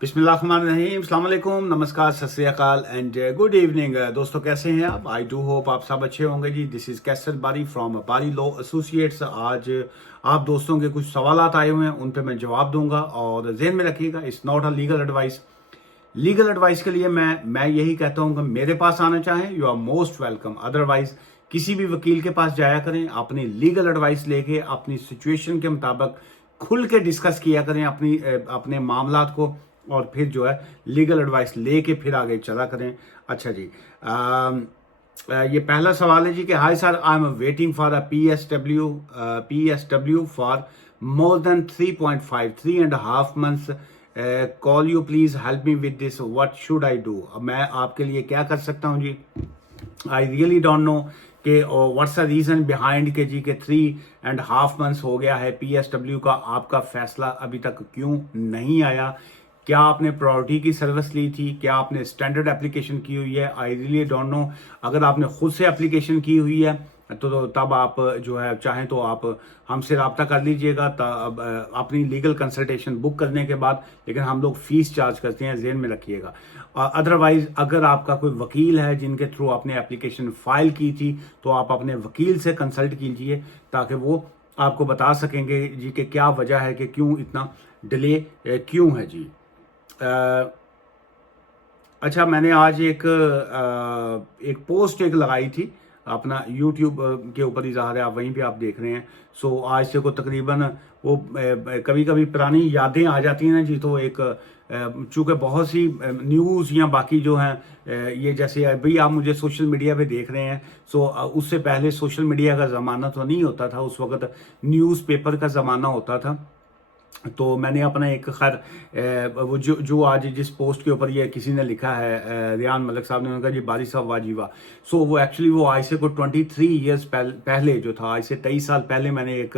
बिस्मिल्लाहिर्रहमानिर्रहीम, अस्सलाम वालेकुम, नमस्कार, सत श्री अकाल एंड गुड इवनिंग। दोस्तों कैसे हैं आप? आई डू होप आप सब अच्छे होंगे जी। दिस इज़ कैसर बारी फ्रॉम बारी लॉ एसोसिएट्स। आज आप दोस्तों के कुछ सवालात आए हुए हैं, उन पे मैं जवाब दूंगा और जहन में रखिएगा, it's not a legal advice. Legal advice के लिए मैं यही कहता हूँ कि मेरे पास आना चाहें, you are most welcome. Otherwise किसी भी वकील के पास जाया करें, अपनी लीगल एडवाइस लेके अपनी सिचुएशन के मुताबिक खुल के डिस्कस किया करें अपने मामलात को, और फिर जो है लीगल एडवाइस लेके फिर आगे चला करें। अच्छा जी, ये पहला सवाल है जी कि hi sir, I am waiting for a PSW for more than 3.5 months. Call you, please help me with this, what should I do. अब मैं आपके लिए क्या कर सकता हूँ जी? आई रियली डोंट नो कि व्हाट्स द रीजन बिहाइंड के जी के 3.5 मंथ्स हो गया है पीएसडब्ल्यू का, आपका फैसला अभी तक क्यों नहीं आया? क्या आपने प्रायोरिटी की सर्विस ली थी? क्या आपने स्टैंडर्ड एप्लीकेशन की हुई है? I really don't know. अगर आपने खुद से एप्लीकेशन की हुई है तो तब आप जो है चाहें तो आप हमसे रब्ता कर लीजिएगा तब अपनी लीगल कंसल्टेशन बुक करने के बाद। लेकिन हम लोग फीस चार्ज करते हैं, जेहन में रखिएगा। अदरवाइज अगर आपका कोई वकील है जिनके थ्रू आपने एप्लीकेशन फाइल की थी, तो आप अपने वकील से कंसल्ट कीजिए ताकि वो आपको बता सकेंगे जी कि क्या वजह है कि क्यों इतना डिले क्यों है जी। अच्छा, मैंने आज एक पोस्ट लगाई थी अपना यूट्यूब के ऊपर, इज़ार है आप वहीं पे आप देख रहे हैं। सो आज से को तकरीबन वो कभी कभी पुरानी यादें आ जाती हैं ना जी, तो एक चूँकि बहुत सी न्यूज़ या बाकी जो हैं ये जैसे अभी आप मुझे सोशल मीडिया पे देख रहे हैं, सो उससे पहले सोशल मीडिया का ज़माना तो नहीं होता था, उस वक्त न्यूज़पेपर का ज़माना होता था। तो मैंने अपना एक वो जो आज जिस पोस्ट के ऊपर ये किसी ने लिखा है, रियान मलिक साहब ने, उन्होंने कहा जी बारिश साहब वाजीवा। सो वो एक्चुअली वो आज से को 23 ईयर्स पहले जो था, आज से 23 साल पहले मैंने एक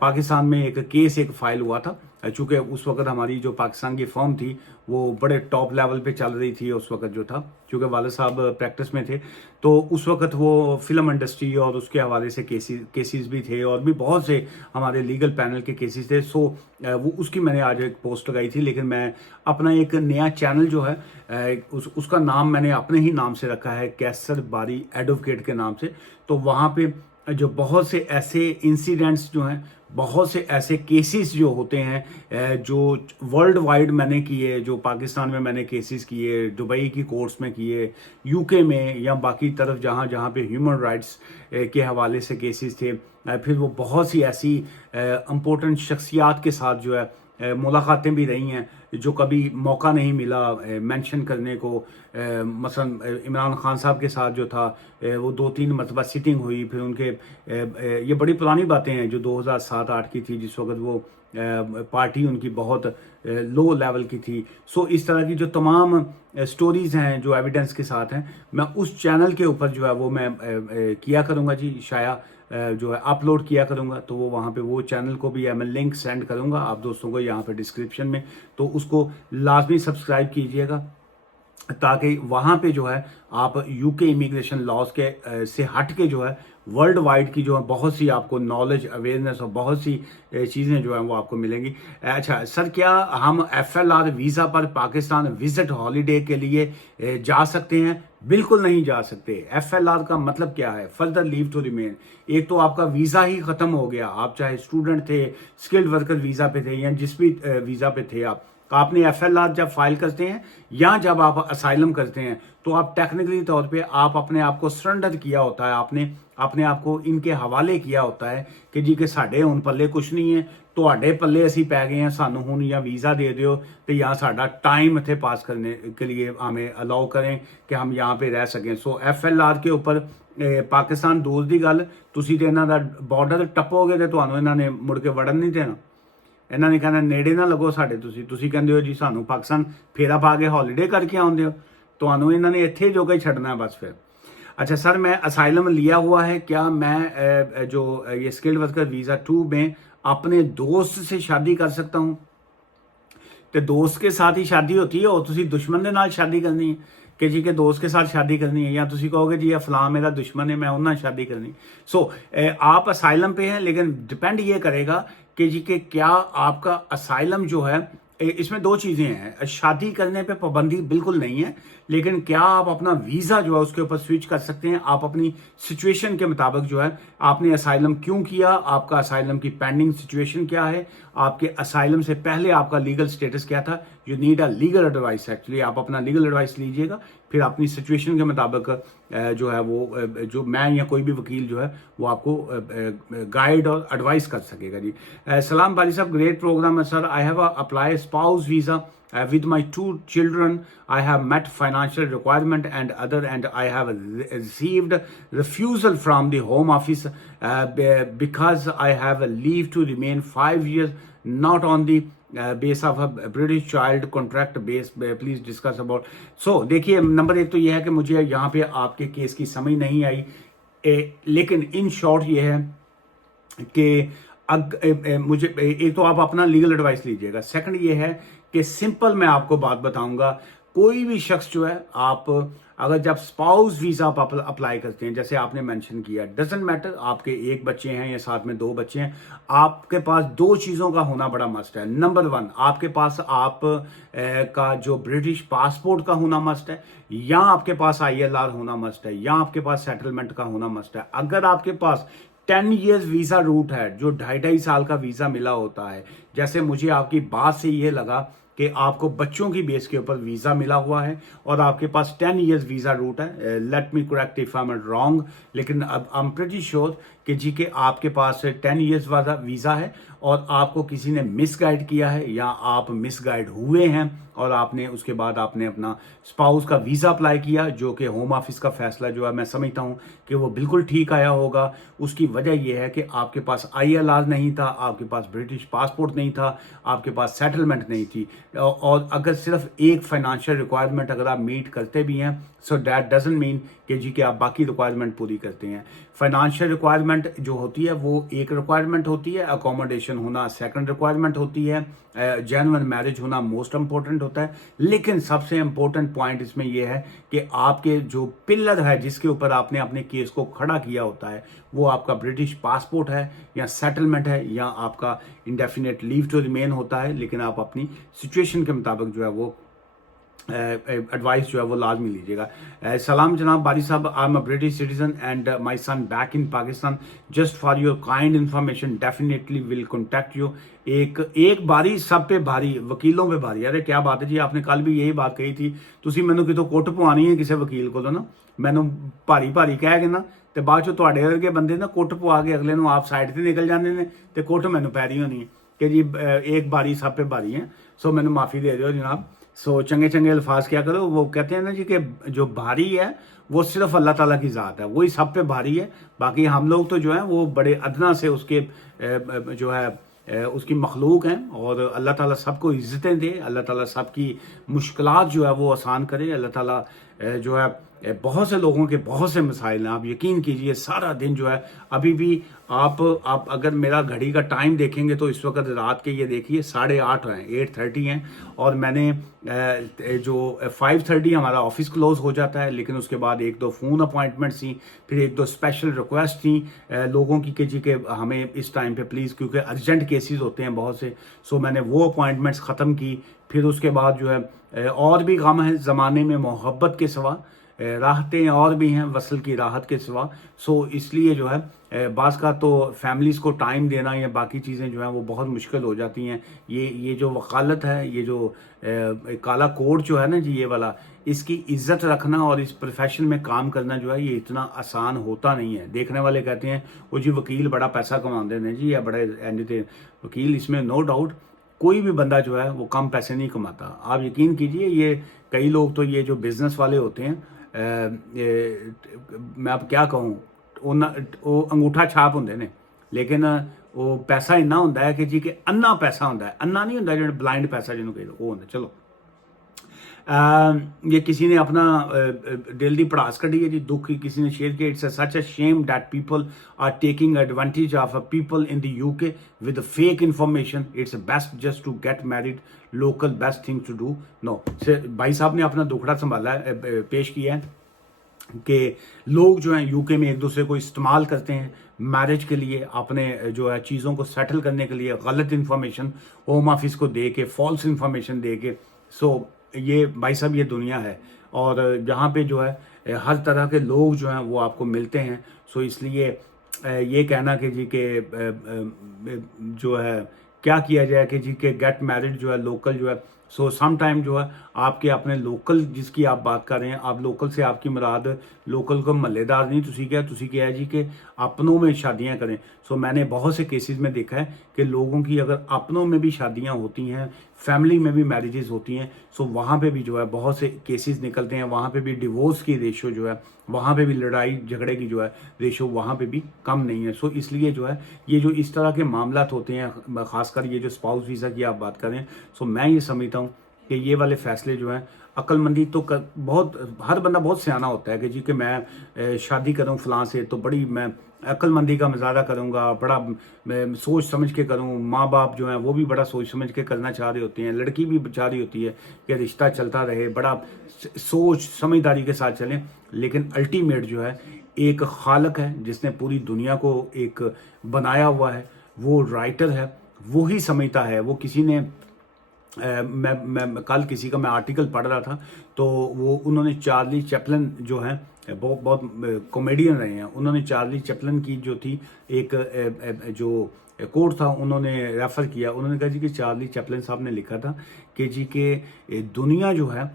पाकिस्तान में एक फाइल हुआ था। चूँकि उस वक्त हमारी जो पाकिस्तान की फर्म थी वो बड़े टॉप लेवल पे चल रही थी उस वक्त जो था, क्योंकि वाले साहब प्रैक्टिस में थे। तो उस वक्त वो फिल्म इंडस्ट्री और उसके हवाले से केसेस भी थे, और भी बहुत से हमारे लीगल पैनल के केसेस थे। सो वो उसकी मैंने आज एक पोस्ट लगाई थी। लेकिन मैं अपना एक नया चैनल जो है उसका नाम मैंने अपने ही नाम से रखा है, कैसर बारी एडवोकेट के नाम से। तो वहाँ पे जो बहुत से ऐसे इंसिडेंट्स जो हैं, बहुत से ऐसे केसेस जो होते हैं जो वर्ल्ड वाइड मैंने किए, जो पाकिस्तान में मैंने केसेस किए, दुबई की कोर्ट्स में किए, यूके में या बाकी तरफ जहाँ जहाँ पे ह्यूमन राइट्स के हवाले से केसेस थे। फिर वो बहुत सी ऐसी इम्पोर्टेंट शख्सियात के साथ जो है मुलाकातें भी रही हैं जो कभी मौका नहीं मिला मेंशन करने को। मसलन इमरान खान साहब के साथ जो था वो 2-3 मरतबा सिटिंग हुई। फिर उनके ये बड़ी पुरानी बातें हैं जो 2007-8 की थी, जिस वक्त वो पार्टी उनकी बहुत लो लेवल की थी। सो इस तरह की जो तमाम स्टोरीज हैं जो एविडेंस के साथ हैं, मैं उस चैनल के ऊपर जो है वो मैं किया करूँगा जी, शाया जो है अपलोड किया करूँगा। तो वो वहाँ पे वो चैनल को भी मैं लिंक सेंड करूँगा आप दोस्तों को यहाँ पे डिस्क्रिप्शन में, तो उसको लाजमी सब्सक्राइब कीजिएगा ताकि वहाँ पे जो है आप यूके इमिग्रेशन लॉज के से हट के जो है वर्ल्ड वाइड की जो है बहुत सी आपको नॉलेज अवेयरनेस और बहुत सी चीज़ें जो हैं वो आपको मिलेंगी। अच्छा सर, क्या हम FLR वीज़ा पर पाकिस्तान विजिट हॉलीडे के लिए जा सकते हैं? बिल्कुल नहीं जा सकते। FLR का मतलब क्या है? Further leave to remain. एक तो आपका वीज़ा ही ख़त्म हो गया, आप चाहे स्टूडेंट थे, स्किल्ड वर्कर वीज़ा पे थे या जिस भी वीज़ा पे थे आपने FLR जब फाइल करते हैं या जब आप असाइलम करते हैं, तो आप टेक्निकली तौर पे आप अपने आप को सरेंडर किया होता है, आपने अपने आप को इनके हवाले किया होता है कि जी कि साढ़े हुण पल्ले कुछ नहीं है, ਤੁਹਾਡੇ पल्ले असी पै गए हैं, सानू हुण या वीज़ा दे दियो तो या साडा टाइम इत्थे पास करने के लिए हमें अलाउ करें कि हम यहाँ पे रह सकें। सो FLR के ऊपर पाकिस्तान दूर दी गल, तुसीं ते इन्हां दा बॉर्डर टप्पोगे तो तुहानू इन्हां ने मुड़ के वड़न नहीं देना। ਇਹਨਾਂ ਨੇ कहना नेड़े ना लगो साढ़े, तुसी कहंदे हो जी सानू पाकिस्तान फेरा पा के हॉलीडे करके आउंदे हो, तुहानू इन्हां ने इत्थे जो के छड़ना है बस फिर। अच्छा सर, मैं असाइलम लिया हुआ है, क्या मैं जो ये स्किल्ड वर्कर वीज़ा 2 में अपने दोस्त से शादी कर सकता हूँ? तो दोस्त के साथ ही शादी होती है, और तुसी दुश्मन के नाल शादी करनी है कि जी के दोस्त के साथ शादी करनी है, या तुसी कहोगे जी फलां मेरा दुश्मन है, मैं उन्हें शादी करनी। सो आप असाइलम पे हैं, लेकिन डिपेंड ये करेगा कि जी के क्या आपका असाइलम जो है इसमें दो चीज़ें हैं, शादी करने पे पाबंदी बिल्कुल नहीं है, लेकिन क्या आप अपना वीज़ा जो है उसके ऊपर स्विच कर सकते हैं। आप अपनी सिचुएशन के मुताबिक जो है, आपने असाइलम क्यों किया, आपका असाइलम की पेंडिंग सिचुएशन क्या है, आपके असाइलम से पहले आपका लीगल स्टेटस क्या था, you need a legal advice. Actually आप अपना लीगल एडवाइस लीजिएगा, फिर अपनी सिचुएशन के मुताबिक जो है वो जो मैं या कोई भी वकील जो है वो आपको गाइड और एडवाइस कर सकेगा जी। सलाम बाली साहब, ग्रेट प्रोग्राम है sir. I have apply spouse visa with my 2 children. I have met financial requirement and other, and I have received refusal from the Home Office because I have a leave to remain 5 years, not on the base of a British child contract base. Please discuss about. So देखिए, number एक तो ये है कि मुझे यहाँ पे आपके केस की समझ नहीं आई, लेकिन इन शॉर्ट ये है कि मुझे एक तो आप अपना लीगल एडवाइस लीजिएगा। सेकंड ये है कि सिंपल मैं आपको बात बताऊंगा, कोई भी शख्स जो है, आप अगर जब स्पाउस वीज़ा आप अप्लाई करते हैं, जैसे आपने मेंशन किया, डजंट मैटर आपके एक बच्चे हैं या साथ में 2 बच्चे हैं, आपके पास 2 चीज़ों का होना बड़ा मस्ट है। नंबर 1, आपके पास आप का जो ब्रिटिश पासपोर्ट का होना मस्ट है, या आपके पास ILR होना मस्ट है, या आपके पास सेटलमेंट का होना मस्ट है। अगर आपके पास 10 ईयर्स वीज़ा रूट है, जो 2.5 साल का वीज़ा मिला होता है, जैसे मुझे आपकी बात से ये लगा कि आपको बच्चों की बेस के ऊपर वीज़ा मिला हुआ है और आपके पास 10 ईयर्स वीज़ा रूट है। Let me correct if I am wrong, लेकिन अब आई एम प्रीटी श्योर कि जी के आपके पास 10 ईयर्स वाला वीज़ा है और आपको किसी ने मिसगाइड किया है या आप मिसगाइड हुए हैं और आपने उसके बाद आपने अपना स्पाउस का वीज़ा अप्लाई किया, जो कि होम ऑफिस का फैसला जो है मैं समझता हूं कि वो बिल्कुल ठीक आया होगा। उसकी वजह यह है कि आपके पास ILR नहीं था, आपके पास ब्रिटिश पासपोर्ट नहीं था, आपके पास सेटलमेंट नहीं थी, और अगर सिर्फ एक फाइनेंशियल रिक्वायरमेंट अगर आप मीट करते भी हैं, सो दैट डजंट मीन कि जी कि आप बाकी रिक्वायरमेंट पूरी करते हैं। फाइनेंशियल रिक्वायरमेंट जो होती है वो एक रिक्वायरमेंट होती है, अकोमोडेशन होना सेकंड रिक्वायरमेंट होती है, जेन्युइन मैरिज होना मोस्ट इंपॉर्टेंट होता है। लेकिन सबसे इंपॉर्टेंट पॉइंट इसमें यह है कि आपके जो पिलर है जिसके ऊपर आपने अपने केस को खड़ा किया होता है, वो आपका ब्रिटिश पासपोर्ट है या सेटलमेंट है या आपका इंडेफिनेट लीव टू रिमेन होता है। लेकिन आप अपनी सिचुएशन के मुताबिक जो है वो एडवाइस जो है वो लाजमी लीजिएगा। सलाम जनाब बारी साहब, I am a British citizen and my son back in Pakistan, just for your kind information definitely will contact you. एक बारी सब पे भारी, वकीलों पे भारी। अरे क्या बात है जी, आपने कल भी यही बात कही थी, ਤੁਸੀਂ ਮੈਨੂੰ ਕਿਤੋਂ ਕੁੱਟ ਪਵਾਉਣੀ ਹੈ ਕਿਸੇ ਵਕੀਲ ਕੋਲੋਂ ਨਾ, ਮੈਨੂੰ ਭਾਰੀ ਭਾਰੀ ਕਹਿ ਕੇ ਨਾ ਤੇ ਬਾਅਦ ਚੋਂ ਤੁਹਾਡੇ ਵਰਗੇ ਬੰਦੇ ਨਾ ਕੁੱਟ ਪਵਾ ਕੇ ਅਗਲੇ ਨੂੰ ਆਪ ਸਾਈਡ ਤੇ ਨਿਕਲ ਜਾਂਦੇ ਨੇ ਤੇ ਕੁੱਟ ਮੈਨੂੰ ਪੈ ਰਹੀ ਹੋਣੀ ਹੈ ਕਿ ਜੀ एक बारी सब पे भारी है। सो मैंने माफ़ी दे दो जनाब। सो चंगे चंगे अल्फाज क्या करो, वो कहते हैं ना जी कि जो भारी है वो सिर्फ अल्लाह ताला की ज़ात है, वही सब पे भारी है। बाकी हम लोग तो जो है वो बड़े अदना से उसके जो है उसकी मखलूक हैं, और अल्लाह ताला सबको इज़्ज़तें दे, अल्लाह ताला सबकी मुश्किलात जो है वो आसान करे। अल्लाह ताला जो है बहुत से लोगों के बहुत से मसाइल हैं, आप यकीन कीजिए सारा दिन जो है, अभी भी आप अगर मेरा घड़ी का टाइम देखेंगे तो इस वक्त रात के ये देखिए 8:30 हैं, 8:30 हैं, और मैंने जो 5:30 हमारा ऑफिस क्लोज हो जाता है, लेकिन उसके बाद 1-2 फ़ोन अपॉइंटमेंट्स थी, फिर 1-2 स्पेशल रिक्वेस्ट थी लोगों की कि जी के हमें इस टाइम पे प्लीज़, क्योंकि अर्जेंट केसेस होते हैं बहुत से। सो मैंने वो अपॉइंटमेंट्स ख़त्म की। फिर उसके बाद जो है और भी गम है ज़माने में मोहब्बत के सिवा, राहतें और भी हैं वसल की राहत के सिवा। सो इसलिए जो है बाज़ का तो फैमिलीज़ को टाइम देना या बाकी चीज़ें जो हैं वो बहुत मुश्किल हो जाती हैं। ये जो वकालत है, ये जो काला कोड जो है ना जी, ये वाला, इसकी इज्जत रखना और इस प्रोफेशन में काम करना जो है ये इतना आसान होता नहीं है। देखने वाले कहते हैं वो जी वकील बड़ा पैसा कमाते हैं जी, या बड़े एंड वकील, इसमें नो डाउट कोई भी बंदा जो है वो कम पैसे नहीं कमाता। आप यकीन कीजिए, ये कई लोग तो ये जो बिज़नेस वाले होते हैं, मैं अब क्या कहूँ, वो अंगूठा छाप होंगे ने, लेकिन वो पैसा इन्ना होंदा है कि जी कि अन्ना पैसा होंदा है, अन्ना नहीं होंदा जो ब्लाइंड पैसा जिन्होंने कही वो होंदा। चलो ये किसी ने अपना दिल की भड़ास कढ़ी है जी, दुख किसी ने शेयर किया। It's such a shame that people are taking advantage of a people in the UK with fake information. It's best just to get married local, best thing to do. No, भाई साहब ने अपना दुखड़ा संभाला है, पेश किया है کہ لوگ جو ہیں यूके में एक दूसरे को इस्तेमाल करते हैं मैरिज के लिए, अपने जो है चीज़ों को सेटल करने के लिए गलत इन्फॉर्मेशन होम ऑफिस को दे के, फॉल्स इन्फॉर्मेशन दे के. सो ये भाई साहब ये दुनिया है, और जहाँ पे जो है हर तरह के लोग जो हैं वो आपको मिलते हैं. सो इसलिए ये कहना कि जी के जो है क्या किया जाए कि जी के गेट मैरिड जो है लोकल जो है. सो सम टाइम जो है आपके अपने लोकल जिसकी आप बात कर रहे हैं, आप लोकल से आपकी मुराद लोकल को महल्लेदार नहीं, तुसी क्या है जी कि अपनों में शादियां करें. सो मैंने बहुत से केसेस में देखा है कि लोगों की अगर अपनों में भी शादियां होती हैं, फैमिली में भी मैरिजेस होती हैं, सो वहाँ पे भी जो है बहुत से केसेस निकलते हैं, वहाँ पे भी डिवोर्स की रेशो जो है, वहाँ पे भी लड़ाई झगड़े की जो है रेशो वहाँ पे भी कम नहीं है. सो इसलिए जो है ये जो इस तरह के मामलात होते हैं, खासकर ये जो स्पाउस वीज़ा की आप बात करें, सो मैं ये समझता हूँ कि ये वाले फैसले जो हैं अक्लमंदी तो बहुत हर बंदा बहुत सियाना होता है कि जी कि मैं शादी करूं फलां से तो बड़ी मैं अक्लमंदी का मुजाहरा करूंगा, बड़ा मैं सोच समझ के करूं. माँ बाप जो हैं वो भी बड़ा सोच समझ के करना चाह रहे होते हैं, लड़की भी चाह रही होती है कि रिश्ता चलता रहे, बड़ा सोच समझदारी के साथ चलें. लेकिन अल्टीमेट जो है एक खालक है जिसने पूरी दुनिया को एक बनाया हुआ है, वो राइटर है, वो ही समझता है. वो किसी ने मैं कल किसी का मैं आर्टिकल पढ़ रहा था, तो वो उन्होंने चार्ली चैपलिन जो हैं बहुत कॉमेडियन रहे हैं, उन्होंने चार्ली चैपलिन की जो थी एक जो कोट था उन्होंने रेफ़र किया. उन्होंने कहा जी कि चार्ली चैपलिन साहब ने लिखा था कि जी कि दुनिया जो है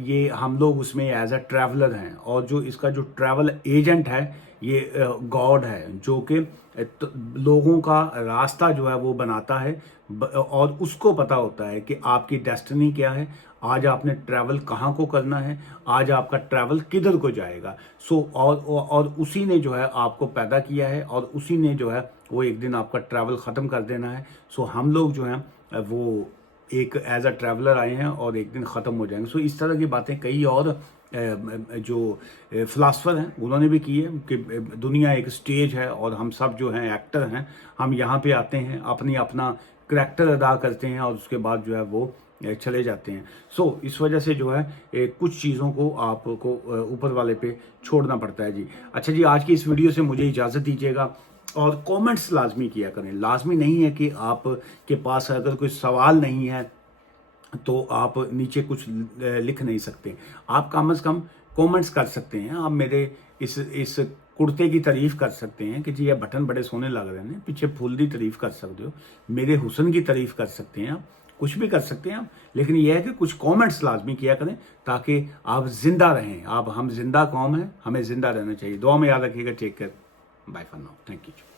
ये हम लोग उसमें एज अ ट्रैवलर हैं, और जो इसका जो ट्रैवल एजेंट है ये गॉड है, जो कि लोगों का रास्ता जो है वो बनाता है, और उसको पता होता है कि आपकी डेस्टिनी क्या है, आज आपने ट्रैवल कहाँ को करना है, आज आपका ट्रैवल किधर को जाएगा. सो और उसी ने जो है आपको पैदा किया है, और उसी ने जो है वो एक दिन आपका ट्रैवल ख़त्म कर देना है. सो हम लोग जो हैं वो एक एज अ ट्रैवलर आए हैं और एक दिन ख़त्म हो जाएंगे. सो इस तरह की बातें कई और जो फ़िलासफ़र हैं उन्होंने भी की है कि दुनिया एक स्टेज है और हम सब जो हैं एक्टर हैं. हम यहाँ पे आते हैं, अपना करैक्टर अदा करते हैं, और उसके बाद जो है वो चले जाते हैं. सो इस वजह से जो है कुछ चीज़ों को आपको ऊपर वाले पे छोड़ना पड़ता है जी. अच्छा जी, आज की इस वीडियो से मुझे इजाज़त दीजिएगा, और कमेंट्स लाजमी किया करें. लाजमी नहीं है कि आप के पास अगर कोई सवाल नहीं है तो आप नीचे कुछ लिख नहीं सकते. आप कम अज़ कम कमेंट्स कर सकते हैं. आप मेरे इस कुर्ते की तारीफ़ कर सकते हैं कि जी ये बटन बड़े सोने लग रहे हैं, पीछे फूल की तारीफ़ कर सकते हो, मेरे हुस्न की तारीफ़ कर सकते हैं, आप कुछ भी कर सकते हैं आप. लेकिन यह है कि कुछ कमेंट्स लाजमी किया करें ताकि आप ज़िंदा रहें. हम जिंदा कौम हैं, हमें ज़िंदा रहना चाहिए. दुआ में याद रखिएगा. Take care, bye for now, thank you.